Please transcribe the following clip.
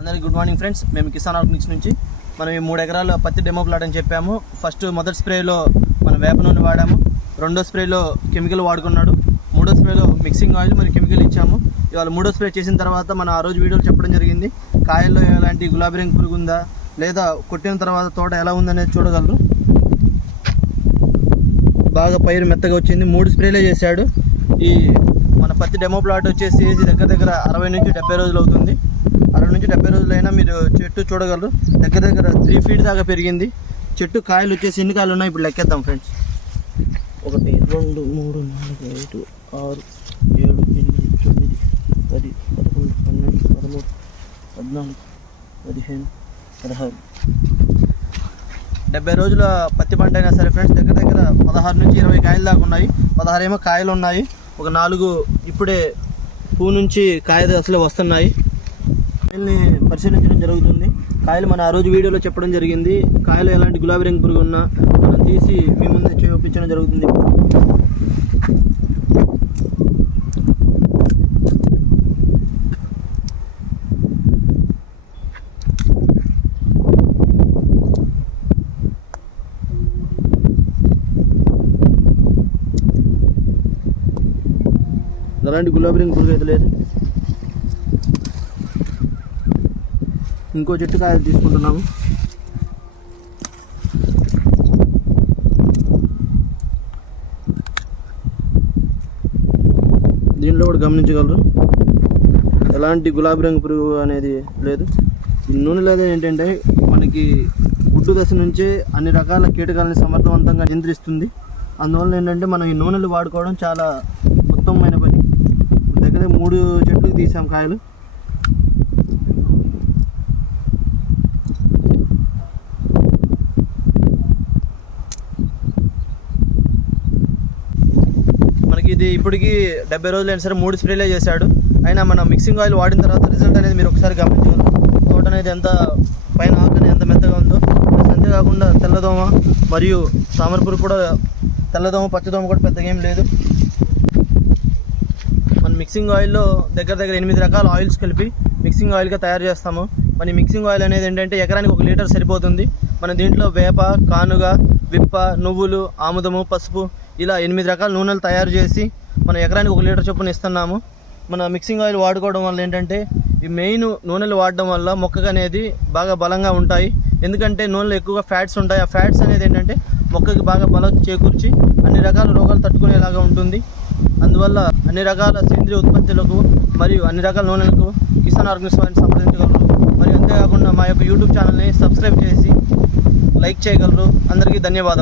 అందరికీ good morning friends. మేము Kisan Organics నుంచి మనం ఈ మూడు ఎకరాల పత్తి డెమో ప్లాట్ అని చెప్పాము. ఫస్ట్ మొదటి స్ప్రేలో మనం వేప నూనె వాడాము. రెండో స్ప్రేలో కెమికల్ వాడుకున్నాడు. మూడో స్ప్రేలో మిక్సింగ్ ఆయిల్ మరియు కెమికల్ ఇచ్చాము. ఇవాళ మూడో స్ప్రే చేసిన తర్వాత మనం ఆ రోజు వీడియోలు చెప్పడం జరిగింది. కాయల్లో ఎలాంటి గులాబీ రంగు పురుగు ఉందా? లేదా కొట్టిన తర్వాత తోట ఎలా ఉందనేది చూడగలరు. బాగా పైరు మెత్తగా వచ్చింది. మూడు స్ప్రేలే చేశాడు. ఈ మన పత్తి డెమో ప్లాట్ వచ్చేసి దగ్గర దగ్గర అరవై నుంచి డెబ్బై రోజులు అవుతుంది. అరవై నుంచి డెబ్బై రోజులైనా మీరు చెట్టు చూడగలరు. దగ్గర దగ్గర త్రీ ఫీట్ దాకా పెరిగింది. చెట్టు కాయలు వచ్చేసి ఎన్ని కాయలు ఉన్నాయి? ఇప్పుడు లెక్కేద్దాం ఫ్రెండ్స్ ఒకటి రెండు మూడు నాలుగు ఐదు ఆరు ఏడు ఎనిమిది తొమ్మిది పది పదకొండు పన్నెండు పదమూడు పద్నాలుగు పదిహేను పదహారు. డెబ్బై రోజుల పత్తి పంట అయినా సరే ఫ్రెండ్స్ దగ్గర దగ్గర పదహారు నుంచి ఇరవై కాయలు దాకా ఉన్నాయి. పదహారు ఏమో కాయలు ఉన్నాయి. ఒక నాలుగు ఇప్పుడే పువ్వు నుంచి కాయ అసలు వస్తున్నాయి. కాయల్ని పరిశీలించడం జరుగుతుంది. కాయలు మన ఆ రోజు వీడియోలో చెప్పడం జరిగింది. కాయలు ఎలాంటి గులాబీ రంగు పురుగు ఉన్నా మనం తీసి మీ ముందే చూపించడం జరుగుతుంది. ఎలాంటి గులాబీ రంగు పురుగు అయితే లేదు. ఇంకో చెట్టు కాయలు తీసుకుంటున్నాము. దీనిలో కూడా గమనించగలరు. ఎలాంటి గులాబీ రంగు పురుగు అనేది లేదు. ఈ నూనె లేదా ఏంటంటే మనకి గుడ్డు దశ నుంచే అన్ని రకాల కీటకాలని సమర్థవంతంగా నియంత్రిస్తుంది. అందువల్ల ఏంటంటే మనం ఈ నూనెలు వాడుకోవడం చాలా ఉత్తమమైన పని. దగ్గర మూడు చెట్లు తీసాం కాయలు మనకి ఇది ఇప్పటికి డెబ్బై రోజులు అయినా సరే మూడు స్ప్రేలే చేశాడు. అయినా మనం మిక్సింగ్ ఆయిల్ వాడిన తర్వాత రిజల్ట్ అనేది మీరు ఒకసారి గమనించగలరు తోట అనేది ఎంత పైన ఆకు ఎంత మెత్తగా ఉందో. అంతేకాకుండా తెల్లదోమ మరియు తామరపురు కూడా తెల్లదోమ పచ్చదోమ కూడా పెద్దగా ఏం లేదు. మన మిక్సింగ్ ఆయిల్లో దగ్గర దగ్గర ఎనిమిది రకాల ఆయిల్స్ కలిపి మిక్సింగ్ ఆయిల్గా తయారు చేస్తాము. మన మిక్సింగ్ ఆయిల్ అనేది ఏంటంటే ఎకరానికి ఒక లీటర్ సరిపోతుంది. మన దీంట్లో వేప కానుగ విప్ప నువ్వులు ఆముదము పసుపు ఇలా ఎనిమిది రకాల నూనెలు తయారు చేసి మన ఎకరానికి ఒక లీటర్ చొప్పున ఇస్తున్నాము. మన మిక్సింగ్ ఆయిల్ వాడుకోవడం వల్ల ఏంటంటే ఈ మెయిన్ నూనెలు వాడడం వల్ల మొక్కకు అనేది బాగా బలంగా ఉంటాయి. ఎందుకంటే నూనెలో ఎక్కువగా ఫ్యాట్స్ ఉంటాయి. ఆ ఫ్యాట్స్ అనేది ఏంటంటే మొక్కకి బాగా బలం చేకూర్చి అన్ని రకాల రోగాలు తట్టుకునేలాగా ఉంటుంది. అందువల్ల అన్ని రకాల సేంద్రియ ఉత్పత్తులకు మరియు అన్ని రకాల నూనెలకు కిసాన్ ఆర్గనిక్స్ వారిని సంప్రదించగలరు. మరియు అంతేకాకుండా మా యొక్క యూట్యూబ్ ఛానల్ని సబ్స్క్రైబ్ చేసి లైక్ చేయగలరు. అందరికీ ధన్యవాదం.